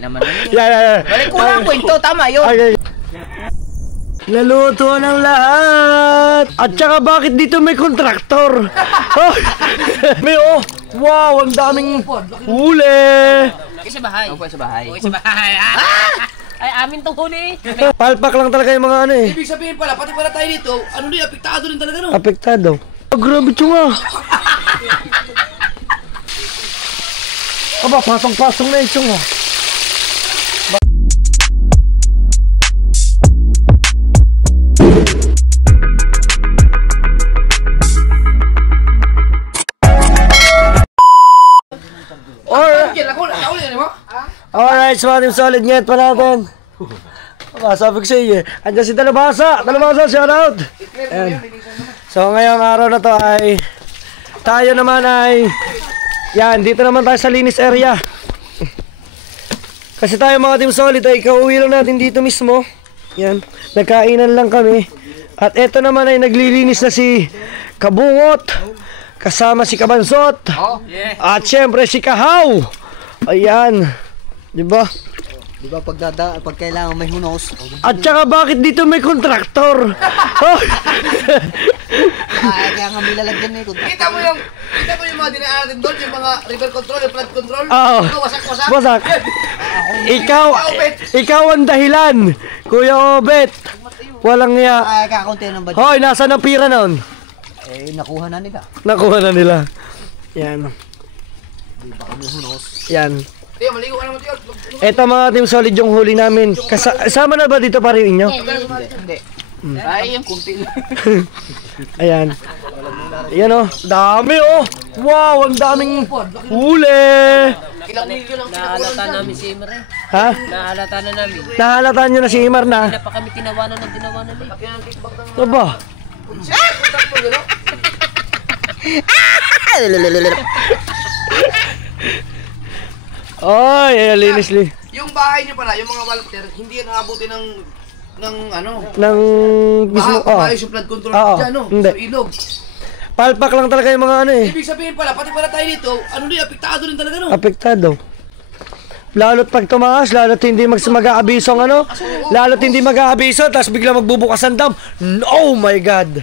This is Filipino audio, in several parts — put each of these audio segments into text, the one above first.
naman. Yan. Balik ko lang kwento, tama yun. Ay. Naluto ng lahat. At saka bakit dito may kontraktor? Oh, may wow, ang daming huli. Sa bahay. Opo, sa bahay. Sa bahay. Ay, amin tong huli. Palpak lang talaga yung mga ano eh. Ibig sabihin pala, pati pala tayo dito, ano din, apektado rin talaga no? Apektado. Oh, grabe tsunga. Aba, pasong-pasong na yung tsunga. Alright, so ating solid ngayat pa natin. Sabi ko sa iyo, andyan si Dalabasa. Dalabasa, shout out. Ayan. So ngayong araw na to ay tayo naman ay yan, dito naman tayo sa linis area. Kasi tayo mga team solid ay kauwi lang natin dito mismo. Yan, nagkainan lang kami. At eto naman ay naglilinis na si Kabungot, kasama si Kabansot, at syempre si Kahaw. Ayan, diba? Diba pag kailangan may hunos. At saka bakit dito may kontraktor? Oh. Kaya nga may lalagyan na yung Kita mo yung mga dinaan natin doon, yung mga river control, yung flood control. Oo. Wasak-wasak. Wasak. Ikaw ang dahilan, Kuya Obet. Walang niya. Ay, kakaunti ng budget. Hoy, nasaan ang pira noon? Eh, nakuha na nila. Nakuha na nila. Yan. Di ba kami hunos? Yan. Tiyo, maligo ka naman tiyo. Eto mga team solid yung huli namin. Kasama na ba dito pa rin inyo? Hindi. Ay, yung kunti lang. Ayan. Ayan o. Dami o. Wow, ang daming huli. Ilang milyon lang Nahalata namin si Imar eh. Ha? Nahalata na namin. Nahalata nyo na si Imar na. Hindi na pa kami tinawanan ng tinawanan eh. Ito ba? Ay, linis li. Yung bahay niyo pala, yung mga Walter, hindi yan naabuti ng ano? Nang mismo, Maayos yung flood control dyan, no? Hindi. Sa ilog. Palpak lang talaga yung mga ano eh. Ibig sabihin pala, pati pala tayo dito, ano din, apektado rin talaga, no? Apektado. Lalo't pag tumaas, lalo't hindi mag-aabiso ang ano, lalo't hindi mag-aabiso, tapos bigla magbubukas ang dam. Oh my God!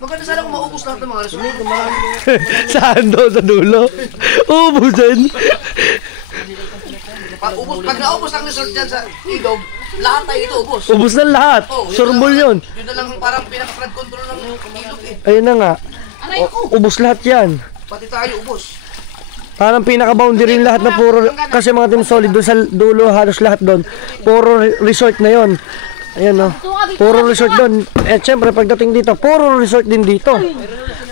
Maganda sana kung maubos lahat ng mga resort. Saan daw sa dulo? Ubusin. Pag naubos ang resort dyan sa ilog, lahat tayo ito ubos. Ubus na lahat. Surbol yun. Yun na lang parang pinaka-flood control ng ilog eh. Ayun na nga. Ubus lahat yan. Pati tayo ubos. Parang pinaka-boundary lahat na puro, kasi mga team solid doon sa dulo, halos lahat doon. Puro resort na yon. Ayan no. Puro resort doon. Eh syempre pagdating dito, puro resort din dito.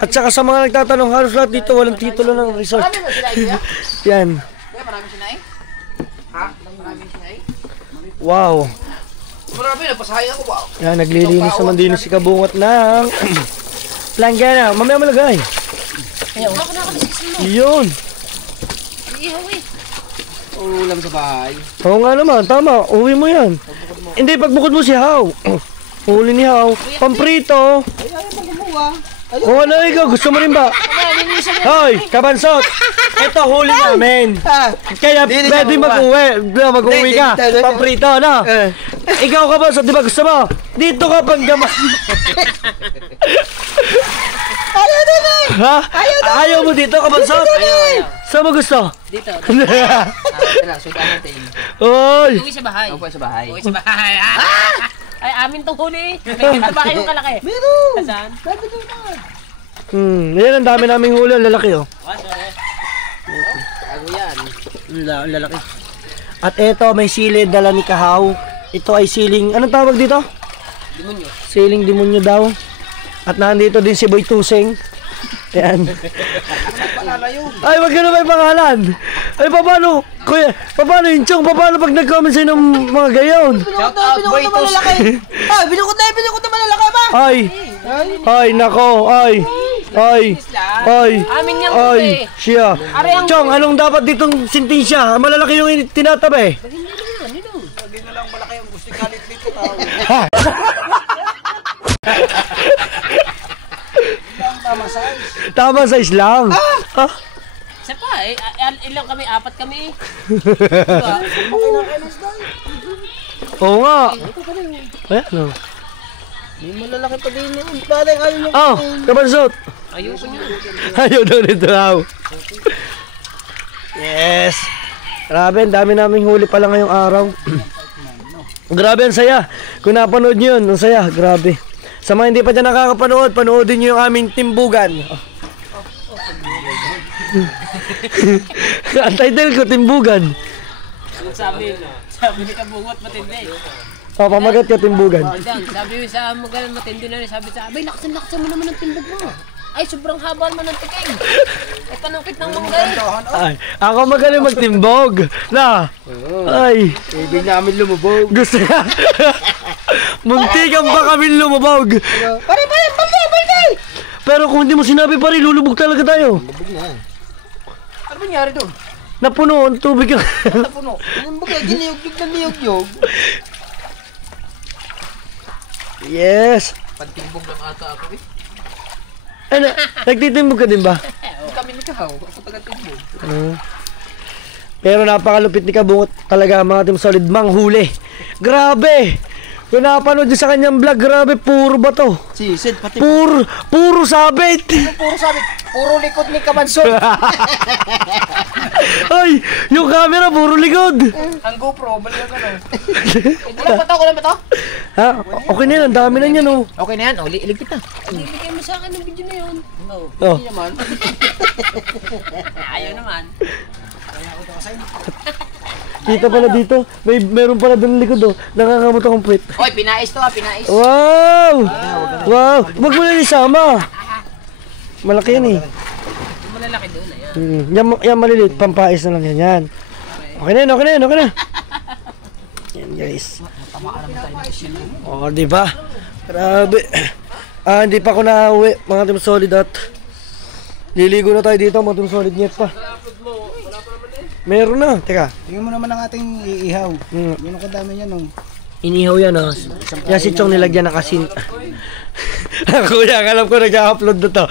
At saka sa mga nagtatanong, halos lahat dito walang titulo ng resort. Yan. Marami sinay? Ha? Marami sinay? Wow. Marami, napasahay ako, wow. Yan, naglilinis naman din si Kabungot ng planggana. Mamaya malagay. Yun. Ulam sa bahay. Oo nga naman, tama. Uwi mo yan. Hindi, pagbukod mo si Haw. Huli ni Haw. Pamprito. Ay, ayaw mo gumawa. Kung ano ikaw, gusto mo rin ba? Hoy, Kabansot. Ito, huli namin. Kaya pwede mag-uwi. Mag-uwi ka. Pamprito, ano? Ikaw, Kabansot, di ba gusto mo? Dito ka pang gamas. Ayaw din eh! Ha? Ayaw mo dito, Kabansot? Saan mo gusto? Dito. Tala, sudan natin. Oy! Uwi sa bahay. Opo, sa bahay. Uwi sa bahay. Ay, amin tong huli. May ba kayong kalaki? Meron! Saan? Sabi ko na. Yan ang dami naming huli. Ang lalaki, oh. Bago yan. Ang lalaki. At eto, may sili dala ni Kahaw. Ito ay siling, anong tawag dito? Demonyo. Siling demonyo daw. At nandito din si Boy Tuseng. Ayan. Ay, wag ka na may pangalan. Ay, paano? Kuya, paano yung Chong? Paano pag nag-comment sa'yo ng mga gayon? Binukot na malalaki. Ay, binukot na malalaki ba? Ay, nako, ay. Amin yung Ay, huli. siya. Chong, anong dapat ditong sintensya? Malalaki yung tinatabi. Hindi na lang malaki yung gusto kalit dito. Tama size lang. Ha? Isa pa. Ilang kami, 4 kami. Diba? Oo nga. Ayan, no. May malalaki pa din yung pala. Ayaw nyo. Oh, kabansot. Ayoko nyo. Ayaw daw nito raw. Yes. Grabe, ang dami naming huli pala ngayong araw. Grabe, ang saya. Kung napanood nyo yun, ang saya. Grabe. Sa mga hindi pa dyan nakakapanood, panoodin nyo yung aming timbugan. Ang title ko, timbugan. Sabi ni Kabungot, matindi. O, pamagat ka, timbugan. Sabi sa magalang matindi na rin, sabi sa abay, laksan mo naman ang timbog mo. Ay, sobrang haba man ng tiking. Ay, panungkit ng manggay. Ay, ako magaling magtimbog. Na. Ay. Ibig namin lumubog. Gusto niya. Muntikan pa kami lumubog. Pare, balde! Pero kung hindi mo sinabi pa rin, lulubog talaga tayo. Lubog na. Ano nangyari doon? Napuno ang tubig yung... Napuno. Yung bagay, giniyog-yog. Yes. Pantimbog lang ata ako eh. Ano, nagtitimbog ka din ba? Kami ni Kahaw, ako taga-timbog. Pero napakalupit ni Kabungot talaga, mga Team Solid, manghuli. Grabe! Kung napanood nyo sa kanyang vlog, grabe, puro ba to? Sisid, pati. Puro sabit! Puro sabi, puro likod ni Kabansot. Ay, yung camera, puro likod! Ang GoPro, balik ka na. Kulang ba to? Ha? Okay na yan, ang dami na yan, oh. Okay na yan, iligpit na. Ibigay mo sa akin ng video na yun. Oh. Ayaw naman. Kita pala dito, meron pala doon likod, oh. Nangangamot akong puwit. Oy, pinais to pinais. Wow! Wow! Huwag mo na isama. Malaki yan, eh. Yung malalaki doon, ayan. Yan maliliit, pampais na lang yan. Yan. Okay na yan. Yan, guys. Oh, di ba? Grabe. Hindi pa ako nauwi, mga Team Solid, at liligo na tayo dito, mga Team Solid, net pa. Meron na, teka. Tingnan mo naman ang ating iihaw. Yun ang kadami yan, oh. Inihaw yan, oh. Yan si Chong nilagyan ng asin. Kuya, alam ko nag-upload na to.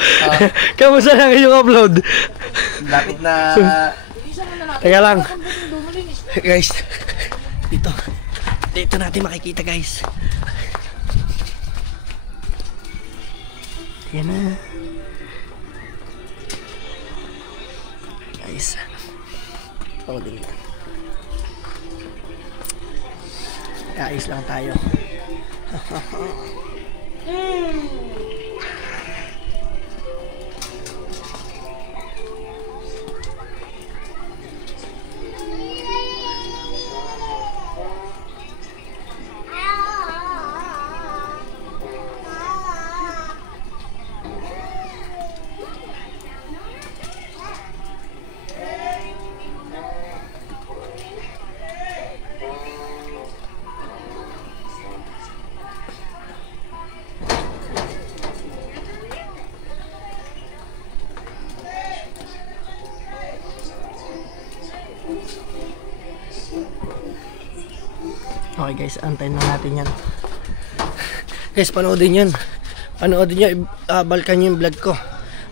Kamusta na yung upload? Lapit na... Teka lang. Guys, dito natin makikita, guys. Yan na. Guys. Oh, din. Guys lang tayo. Okay guys, antayin na natin yan. Guys, panoodin yan. Panoodin nyo, balkan nyo yung vlog ko.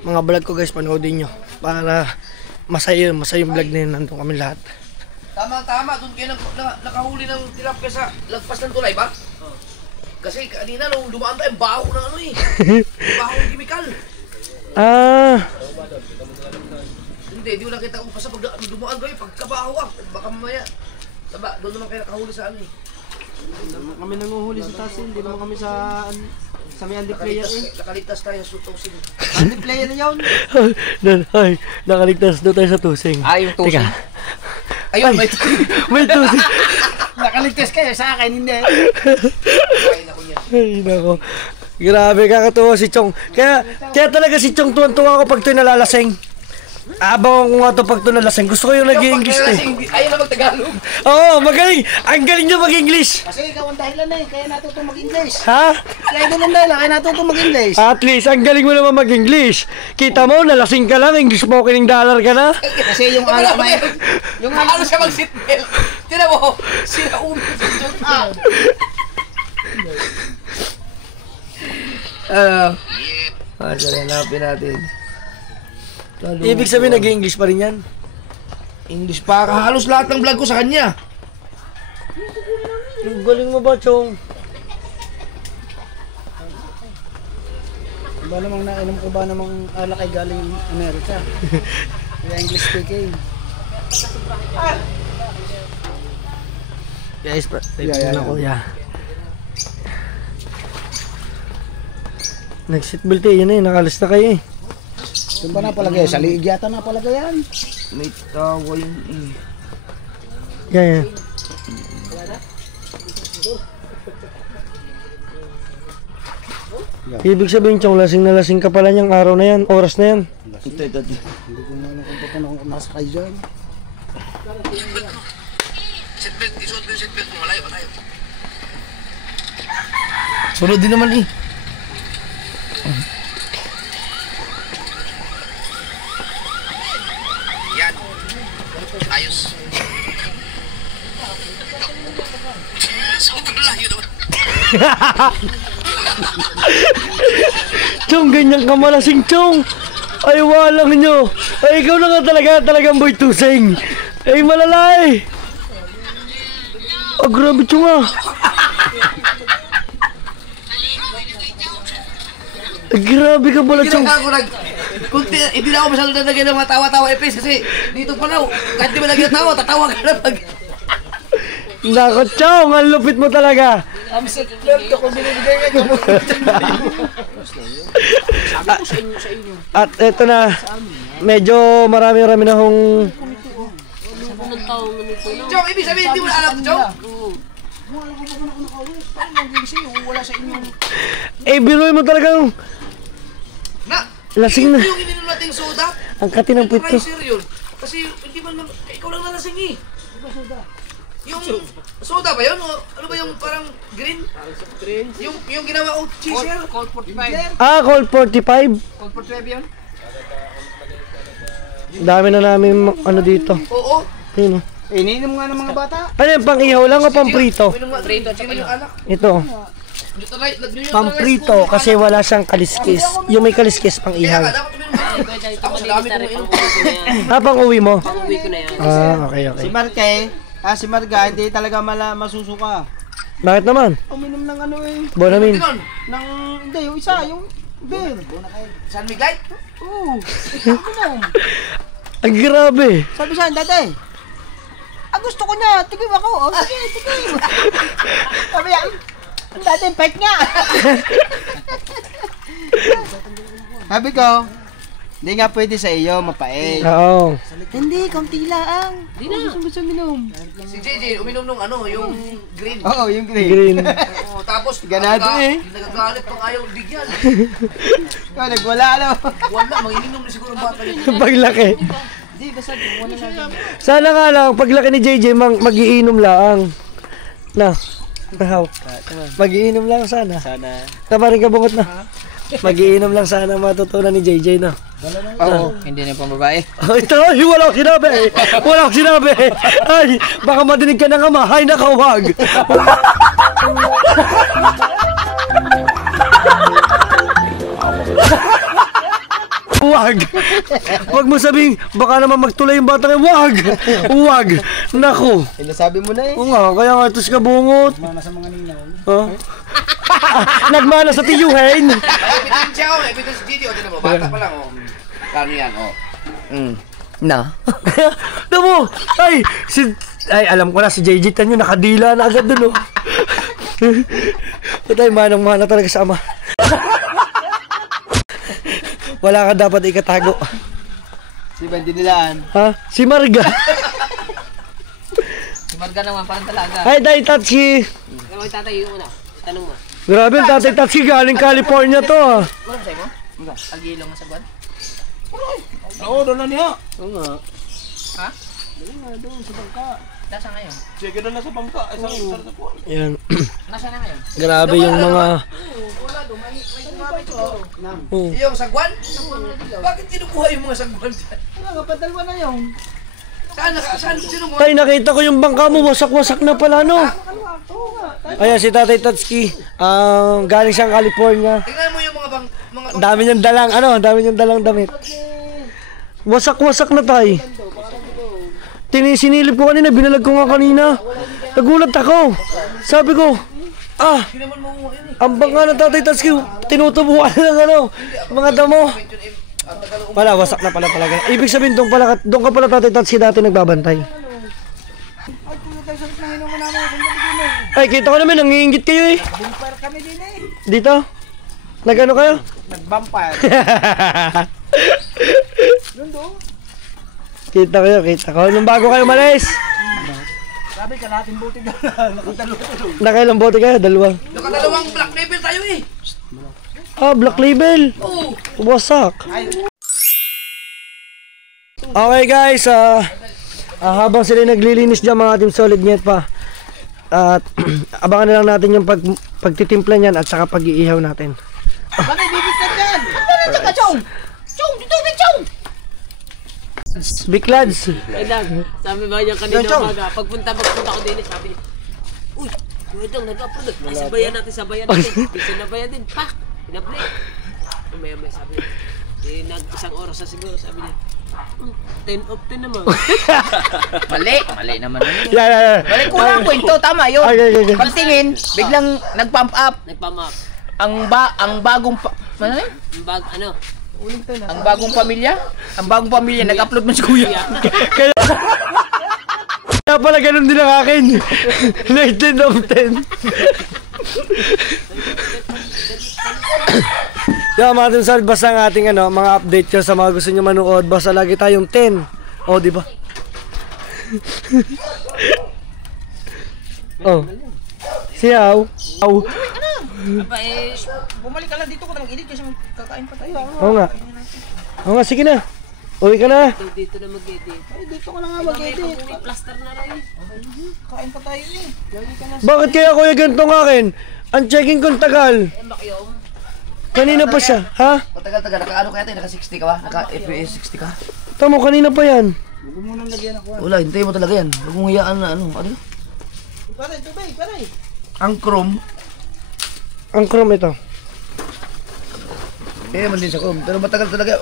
Mga vlog ko guys, panoodin nyo. Para masaya yung vlog na yun. Nandun kami lahat. Tama, doon kayo nakahuli ng tilapia sa lagpas ng tulay ba? Kasi kanina nung dumaan tayo, baho ng ano eh. Baho ng chemical. Hindi ko nakita kung basta pag dumaan kayo, pagkabaho ka. Baka mamaya. Doon naman kayo nakahuli sa ano eh. Kami nanguhuli sa taas, hindi naman kami sa may anti-player eh. Nakaligtas tayo sa tusing. Anti-player na yun. Ay, nakaligtas doon tayo sa tusing. Yung tusing? Teka. Ayun, May tusing. Nakaligtas kayo sa akin, hindi. Kain ako yan. Ay, nako. Grabe, kakatuwa si Chong. Kaya talaga si Chong tuwan-tuwa ako pag ito nalalasing. Abang ko nga ito pag ito nalasing. Gusto ko yung nag-i-English eh. Ayaw na mag-Tagalog. Oo, magaling. Ang galing niya mag-English. Kasi ikaw ang dahilan eh, kaya natutong mag-English. Ha? Kaya ikaw ang dahilan, kaya natutong mag-English. At least, ang galing mo naman mag-English. Kita mo, nalasing ka lang, English spoken dollar ka na. Kasi yung alak may... Yung ano siya mag-seatbelt. Tira mo, sila ulo sa John. Hanapin natin. Ibig sabihin, nag-English pa rin yan. English pa. Halos lahat ng vlog ko sa kanya. Ang galing mo ba, Chong? Ba namang nainom ko ba namang alak ay galing Amerika? Kaya English speaking. Guys, Yeah. kuya. Nag-seatbelt eh, yun eh, nakalis na kayo eh. Saan ba napalagay? Sa liig yata napalagay yan. May tawa yun eh. Yan. Ibig sabihin, Chong, lasing na lasing ka pala niyang araw na yan, oras na yan. Ito. Hindi ko na alam kung paano ako nakasakay dyan. Seatbelt, isuot mo yung seatbelt mo. Malayo. Sunod din naman eh. Yan. Ayos. Sobrang layo naman. Chong, ganyan ka malasing, Chong. Ay, walang nyo. Ay, ikaw na nga talagang boy tusing. Ay, malalay. Oh, grabe, Chong ah. Ay, grabe ka pala, Chong. Kunti, hindi na ako masyado nalagyan ng mga tawa-tawa epis kasi dito pa lang, kahit di ba lagyan tawa, tatawa ka na pag... Nako, Chong, ang lupit mo talaga. Ang seatbelt ako binibigay ka nyo. At eto na, medyo marami-rami na hong... Chong, ibig sabihin, hindi mo na alam, Chong? Eh, biruin mo talagang Na, lasing na. yung ininom nating soda, Ang kati ng puwit ko. ricer yun. Kasi hindi man, ikaw lang nalasing eh. Yung soda ba yun? O ano ba yung parang green? Yung ginawa kong cheeser? Cold 45. Ah, Colt 45. Cold 45 yun? Dami na namin ano dito. Oo. Yun, oh. Iniinom nga ng mga bata. Ano yung pang ihaw lang o pang prito? Prito, tsaka yung alak. Ito, pang prito kasi wala siyang kaliskis. Yung may kaliskis pang Kaya ihaw. nga, dapat uminom ka. Ako sa dami kong inom. Ah, pang uwi mo? Pang-uwi ko na yan. Ah, okay. Si Marga, hindi talaga masusuka. Bakit naman? Uminom ng ano eh. Bonamin. Tinon, Hindi, yung isa, yung beer. San Miguel? Oo. Uminom. Ang grabe. Sabi siya, dati. Gusto ko na, tigim ako. Oh, sige, tigim. Sabi yan, dati yung pek nga. Sabi ko, hindi nga pwede sa iyo, mapait. Oo. Hindi, kaunti lang. Di na. Gusto minom. Si JJ, uminom nung ano, yung green. Oo, yung green. Green. Oo, tapos, Ganado eh. Nagagalit pang ayaw bigyan. Nagwala, ano. Wala, manginom na siguro ang bata yun. Paglaki. Hindi, basta wala lang. Sana nga lang, paglaki ni JJ, magiinom lang. Na. Bahaw. Magiinom lang sana. Sana. Tama rin kabungot na. Magiinom lang sana matutunan ni JJ na. Oo, hindi na pang babae. Oh, ito, ay, wala akong sinabi. Wala akong sinabi. Ay, baka madinig ka ng ama. Ay, nakawag. Wag. Wag mo sabing, baka naman magtulay yung batang. Wag. Wag. Naku. Sinasabi mo na eh. Oo nga, kaya nga ito si kabungot. Mana sa mga ninaw. Huh? Nagmana sa tiyuhin. Evidence siya ako, evidence si JJ. O, tinan mo, bata pa lang. O. Kano yan, o. Na? Tamo, ay, alam ko na si JJ Tanyo, nakadila na agad dun, oh. Patay, manang-mana talaga sa ama. Wala ka dapat ikatago. Si Bandi nilaan. Ha? Si Marga. Si Marga naman, parang talaga. Ay, Tay Tatsi. Kaya mo tatay yung una. Tanong mo. Grabe, Tatay Tatsi, galing California to, ah. Wala sa'yo mo? Agilo mo sa buwan? Oo, doon na niya. Oo nga. Ha? Doon nga, doon sa bangka. Nasa ngayon? Sige doon na sa bangka. Isang isar na po. Yan. Nasa na ngayon? Grabe yung mga... Oh. Yung sagwan? Bakit kinukuha yung mga sagwan dyan? Wala nga, padalwa na yun. Saan sino mo? Tay, nakita ko yung bangka mo, wasak-wasak na pala, no? Ayan, si Tatay Tatski. Galing siyang California. Tingnan mo yung mga mga Dami niyang dalang, dami niyang dalang damit. Wasak-wasak na, Tay. Sinilip ko kanina, binalag ko nga kanina. Nagulat ako. Sabi ko, ang bangka ng Tatay Tatsuki, tinutubuan ng ano, mga damo. Wala, wasak na pala talaga. Ibig sabihin, doon ka pala Tatay Tatsuki dati nagbabantay. Ay, kita ko naman, nangiingit kayo eh. Bumpire kami din eh. Dito? Nagano kayo? Nag-vampire. Kita ko. Nung bago kayo malis. Sabi ka natin buti daw na. Nakailang bote kayo? Dalawa. Nakadalawang black label tayo eh. Black label. Wasak. Okay guys, habang sila naglilinis dyan mga Team Solid Nyet pa. At abangan na lang natin yung pagtitimpla niyan at saka pag-iihaw natin. Bakit bibit ka dyan? Ano ka, Chong? Chong, dito ka, Chong! Big lads. Ay, Dag, sabi ba niya kanina umaga, pagpunta ko din, sabi niya, uy, Kuya Dong, nag-upload. Ay, sabayan natin. Bisa nabayan din. Pak! Pinaplay. May sabi niya. Nag-isang oras na siguro, sabi niya. 10 of 10 naman. Mali naman. Yeah. Bali, kulang kwento, tama yun. Okay. Pagtingin, biglang nag-pump up. Nag-pump up. Ang bagong ang bagong pamilya nag-upload man si Kuya. Kaya pala ganun din ang akin. 19 of 10. Mga Team Solid, basta ang ating mga update ko sa mga gusto nyo manood. Basta lagi tayong 10. O, di ba? Siyaw. Aba Bumalik ka lang dito ko na mag-edit kasi kakain pa tayo. Oo nga, sige na. Uwi ka na. dito na mag-edit. Ay, dito ko na nga mag-edit. May plaster na rin. Kain pa tayo eh. Bakit kaya kuya ganito ng akin? Ang checking kong tagal. Bakyong. Kanina pa siya, ha? Matagal-tagal, naka-ano kaya tayo, naka-60 ka ba? Naka-FPS 60 ka? Tamo, kanina pa yan. Huwag mo nang lagyan ako. Wala, hintayin mo talaga yan. Huwag mong hiyaan na ano. Paray, tubig. Ang Chrome, Ang chrome ito. man din sa Chrome. Pero matagal talaga.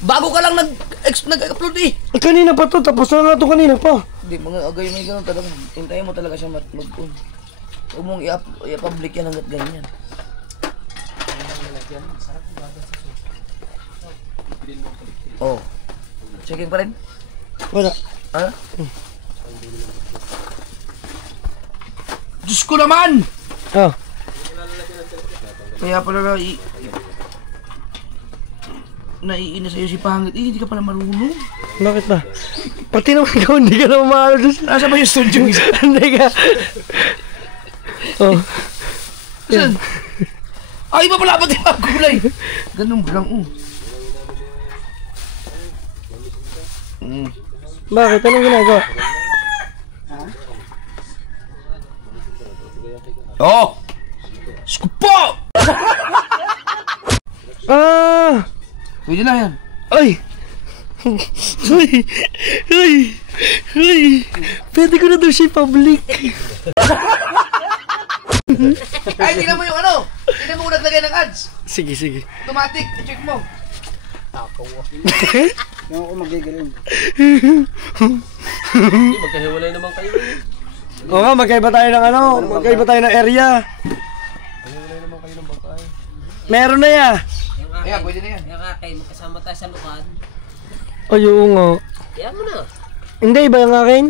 Bago ka lang nag-upload eh. Kanina pa to, tapos na nga to kanina pa. Hindi, mga agay may ganun talaga. Hintayin mo talaga siya mag-on. Huwag mong i-public yan hanggat ganyan. Checking pa rin? Wala. Ha? Diyos ko naman! Kaya pala naiinis sa'yo si Pangit. Hindi ka pala marunong. Bakit ba? Pati naman ikaw, hindi ka na umahalo doon. Nasa ba yung studio? Hindi ka. Saan? Ay, iba pala ba't yung gulay? Ganun lang, Bakit? Anong ginagawa? Skupo! Pwede na yan. Ay! Pwede ko na daw siya public. Ay, tingnan mo yung ano. Tingnan mo kung naglagay ng ads. Sige. Automatic, check mo. Yung ako magigaling. Magkahiwalay naman kayo. Oo nga, magkaiba tayo ng magkaiba tayo ng area. Meron na ya. Ayan, pwede na yan. Kaya nga kayo, magkasama tayo sa lukan. Ay, oo nga. Kaya mo na. Hindi, iba yung akin.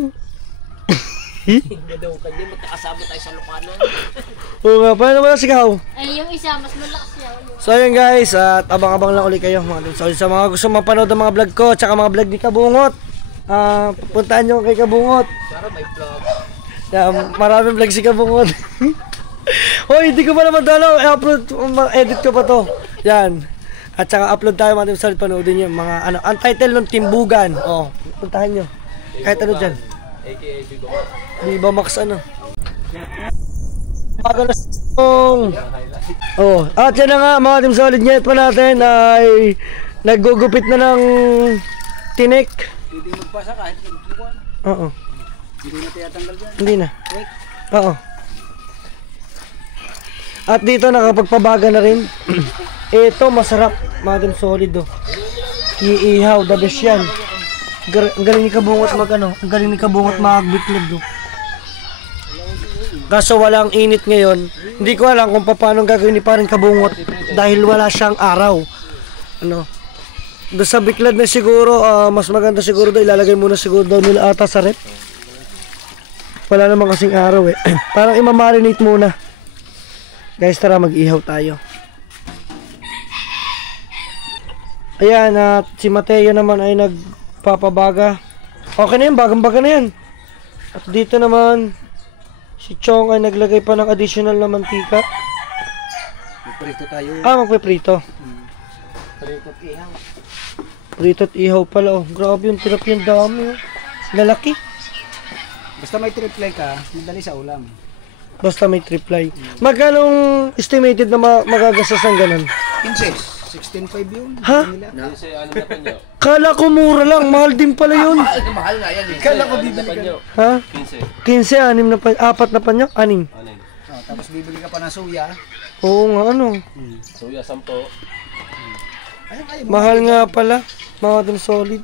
Hindi daw kanya, magkakasama tayo sa lukanan. Oo nga, paano naman sigaw? Ay, yung isa, mas malakas siya. So ayun guys, at abang-abang lang ulit kayo mga Team Solid. Sa mga gusto mapanood ng mga vlog ko, tsaka mga vlog ni Kabungot, puntahan nyo kay Kabungot. Para may vlog. Maraming vlog si Kabungot. Hoy, hindi ko pa naman i-upload, edit ko pa to. Yan. At saka upload tayo mga Team Solid, panoodin nyo mga ang title ng Timbugan. Puntahan nyo. Kahit ano dyan. Viva Max at yan na nga mga Team Solid, Nyet pa natin ay naggugupit na ng tinik. Hindi magpasa kahit nagbuwan. Oo. Hindi na tiyatanggal dyan. Hindi na. Oo. At dito nakapagpabaga na rin. Ito masarap mga Team Solid. Iihaw, the best yan. Ang galing ni Kabungot ang galing ni Kabungot magbiklad do. Kaso walang init ngayon. Hindi ko alam kung paano gagawin ni paring Kabungot dahil wala siyang araw. Ano? Doon sa biklad na siguro, mas maganda siguro daw ilalagay muna siguro daw nila ata sa rep. Wala naman kasing araw eh. Parang imamarinate muna. Guys, tara mag-ihaw tayo. Ayan, at si Mateo naman ay nagpapabaga. Okay na yan, bagang-baga na yan. At dito naman, si Chong ay naglagay pa ng additional na mantika. Magprito tayo. Magpiprito. Prito at ihaw. Prito at ihaw pala. Oh, grabe yung tirap yung dami. Oh. Lalaki. Basta may triple ka, madali sa ulam. Basta may triply. Magkano estimated na magagastos ng ganun? 15. 16.5 yun. Ha? Kala ko mura lang. Mahal din pala yun. Mahal nga yan eh. Kala ko bibili ka. Ha? 15, 6 na pa, 4 na pa niya? 6. Oh, tapos bibili ka pa ng suya. Oo nga, ano? Suya, 10. Mahal nga pala. Mga Team Solid.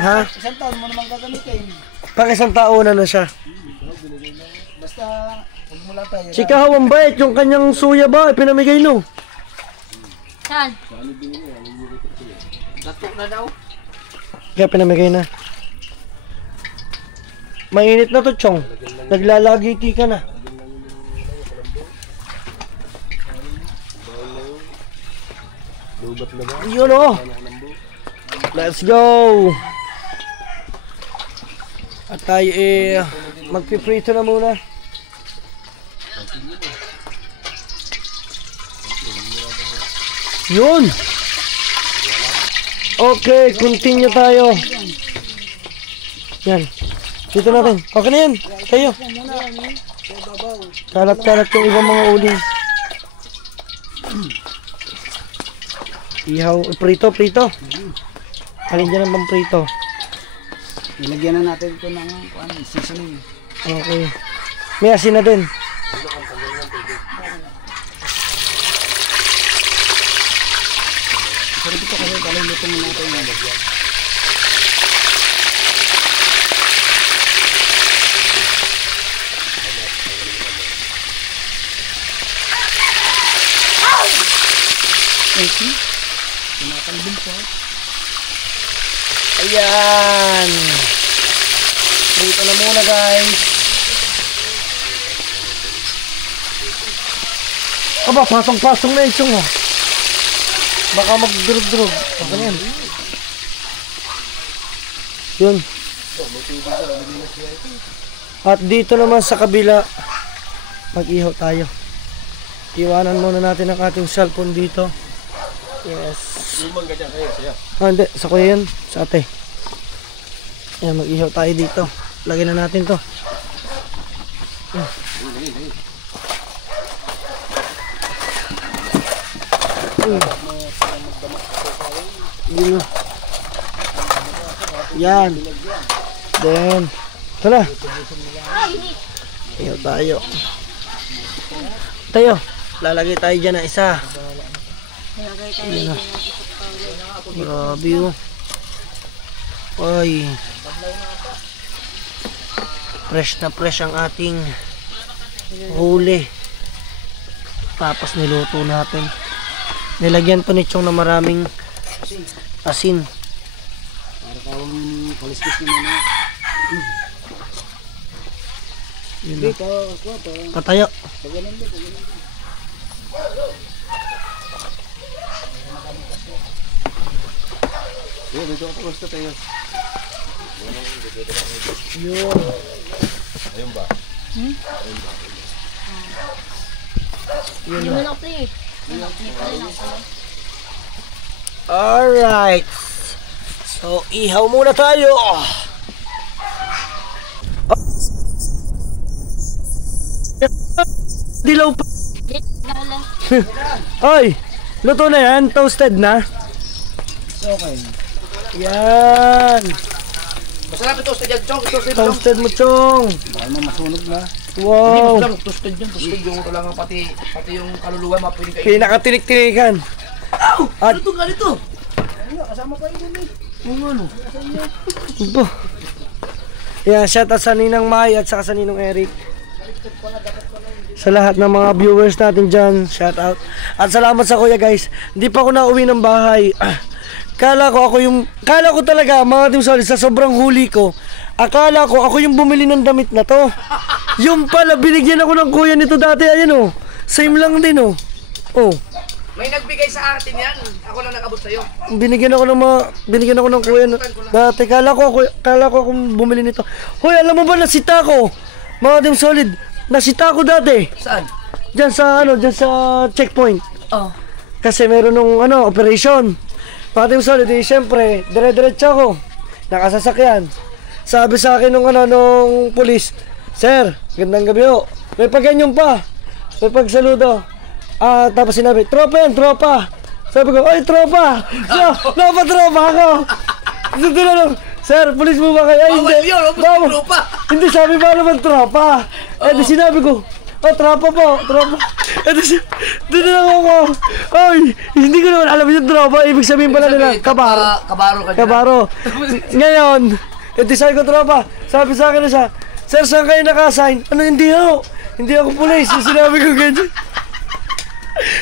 Ha? Isang taon mo naman gagamitin. Pang isang taon na siya. Basta, huwag mo lang tayo. Si Kahawang Bait, yung kanyang suya ba, pinamigay no? Saan? Natok na daw. Kaya pinamigay na. Mainit na to, Chong. Naglalagiti ka na. Yun o. Let's go. At tayo magpiprito na muna. Yun. Okay, continue tayo. Yan. Dito natin. Okay na yan. Tayo. Kalat-kalat yung ibang mga uling. Ihaw. Prito. Alin dyan ang bang prito? Nilagyan na natin ito ng seasoning. Okay. May asin na din. Sarap ito kasi kaluluto mo natin yung lagyan. Okay. Tumatalbin po. Ayan. Dito na muna guys. Aba, pasong-pasong na yung oh. Baka mag-drug-drug. Okay yan. Yun. At dito naman sa kabila, mag-ihaw tayo. Iwanan muna natin ang ating cellphone dito. Yes. Hindi. Sa kuya yan. Sa ate. Ayan, mag-ihaw tayo dito. Lagyan na natin to. Yun. Yan. Then, ito na. Ihaw tayo. Tayo. Lalagay tayo dyan na isa. Yun na. Grabe yun. Ay. Fresh na fresh ang ating huli. Tapos niluto natin. Nilagyan pa ni Chong na maraming asin. Para kawang kaliskis naman na. Yun na. Dito, ako ito. Patayo. Pagalan dito. Dito ako gusto tayo. Yun. Ayun ba? Hindi mo na ito eh. Alright. So, ihaw muna tayo. Dilaw pa. Oy, luto na yan. Toasted na. Okay. Yan. Masarap ito toasted yan, Chong. Toasted mo, Chong. Baka mo masunog na. Wow. Hindi mo toasted yan. Toasted yung ito lang pati yung kaluluwa mapili kayo. Pinakatinik-tinikan. Ano ito nga nito? Kasama pa yun eh. Ito. Yan, shout out sa Ninang Mai at saka sa Ninong Eric. Sa lahat ng mga viewers natin dyan, shout out. At salamat sa kuya guys. Hindi pa ako nauwi ng bahay. Kala ko talaga mga Team Solid, sa sobrang huli ko, akala ko ako yung bumili ng damit na to. Yung pala, binigyan ako ng kuya nito dati, ayan oh. Same lang din oh. Oh. May nagbigay sa atin yan. Ako lang nakabot sa'yo. Binigyan ako ng kuya dati. Kala ko akong bumili nito. Hoy, alam mo ba nasita ko? Mga Team Solid, nasita ko dati. Saan? Diyan sa checkpoint. Oh. Kasi meron nung operation. Mga Team Solid, siyempre, dire-diretso ako. Nakasasakyan. Sabi sa akin nung pulis, "Sir, gandang gabi ho. May paganyan pa. May pagsaludo." Tapos sinabi, "Tropa yan, tropa." Sabi ko, "Ay, tropa." So, napatropa ako. So, tinanong, "Sir, pulis mo ba kayo?" "Ay, Bawal hindi." yun, Bawal. tropa. Hindi, sabi ba naman tropa. Di sinabi ko, "Oh, tropa po, tropa." Tinanong ako, "Ay, hindi ko naman alam yung tropa." Ibig sabihin pala nila, kabaro. Kabaro ka dyan. Kabaro. Ngayon, sabi ko, tropa, sabi sa akin na siya, "Sir, saan kayo nakasign?" "Ano, hindi ho. Hindi ako pulis." Sinabi ko ganyan.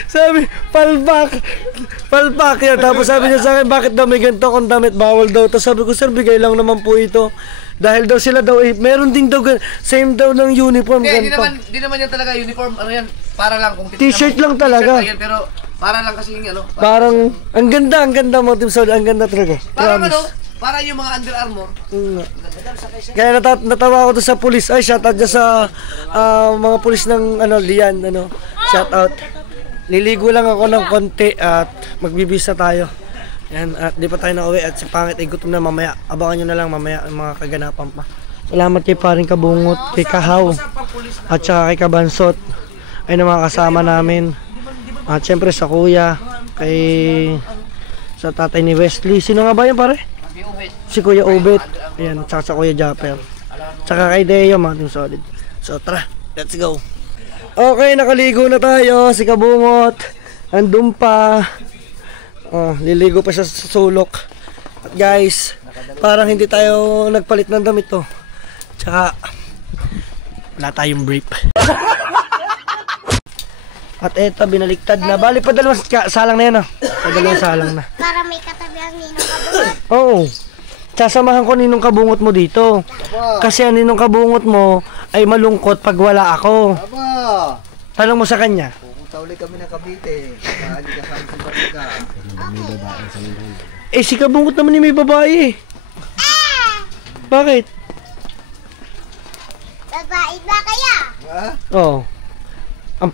Sabi, palpak yan. Tapos sabi niya sa akin, "Bakit daw may ganito kung damit? Bawal daw." Tapos sabi ko, "Sir, bigay lang naman po ito." Dahil daw sila daw, meron din daw, same daw ng uniform, Hindi ganito. naman yan talaga uniform. Ano yan? Para lang kung T-shirt lang talaga. T-shirt lang yan, pero para lang kasi yung Parang, ang ganda mga Team Solid, ang ganda talaga. Parang Promise. para yung mga Under Armour. Kaya natawa ako doon sa pulis. Ay, shout out dyan sa mga pulis ng Lian, shout out. Liligo lang ako ng konti at magbibisa tayo. Yan, at di pa tayo na uwi at si Pangit ay gutom na mamaya. Abangan nyo na lang mamaya ang mga kaganapan pa. Salamat kay Paring Kabungot, kay Kahaw, at saka kay Kabansot ay na mga kasama namin. At syempre sa kuya, sa tatay ni Wesley. Sino nga ba yun pare? Si Kuya Ubet. Ayan, at saka sa Kuya Japper. Tsaka kay Deo, mga Team Solid. So tara, let's go. Okay, nakaligo na tayo. Si Kabungot andun pa. Liligo pa siya sa sulok. At guys, parang hindi tayo nagpalit ng damit to. Tsaka wala tayong brief. At eto, binaliktad na. Bali pa dalawang salang na yan dalawang salang na. Para may katabi ang ninong kabungot. Oo. Sasamahan ko ninong kabungot mo dito. Kasi ang ninong kabungot mo ay malungkot pag wala ako. Aba, Tanong mo sa kanya. pupunta ulit kami ng Cavite. Saan kasama sa Barika. Si kabungot naman may babae. Bakit? Babae ba kaya? Ha? Oo. Ang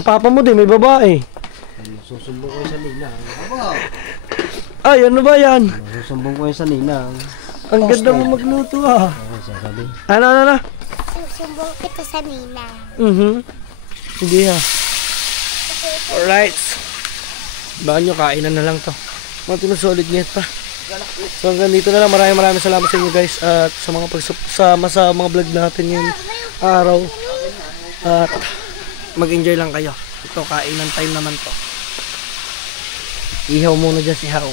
papa mo din may babae. Susumbong ko sa ninang. Aba, Ay, ano ba yan? Susumbong ko sa ninang. Ang ganda mo magluto Ako sasabi. Ano? Susumbong kita sa nina. Hindi Alright. Baka nyo kainan na lang to. Mga Solid net pa. So hanggang dito na lang. Maraming salamat sa inyo guys. At sa mga pagsama sa mga vlog natin ngayong araw. At mag-enjoy lang kayo. Ito, kainan time naman to. Ihaw muna dyan si Hao.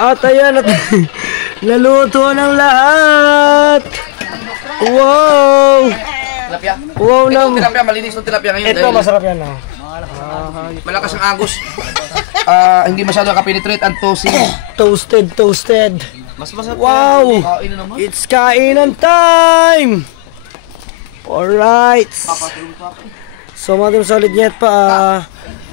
At ayan, naluto ng lahat. Wow! Tilapia. Wow Ito, nam. tilapia, malinis yung tilapia ngayon. Ito dahil masarap yan malakas ang agos. Hindi masyado nakapenetrate ang toasting. Toasted. Mas masarap. Wow! Kain na naman. It's kainan time! Alright. So mga Team Solid net pa,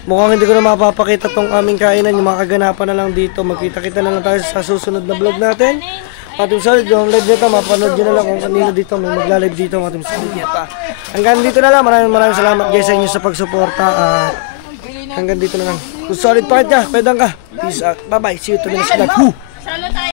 mukhang hindi ko na mapapakita tong aming kainan. Yung mga kaganapan na lang dito. Magkita-kita na lang tayo sa susunod na vlog natin. Mga Team Solid, yung live nito, mapanood nyo na lang kung kanino dito. May magla-live dito mga Team Solid net pa. Hanggang dito na lang. Maraming salamat guys sa inyo sa pagsuporta. Hanggang dito na lang. Kung solid pa ka, pedang ka. Peace out. Bye bye. See you to the next vlog.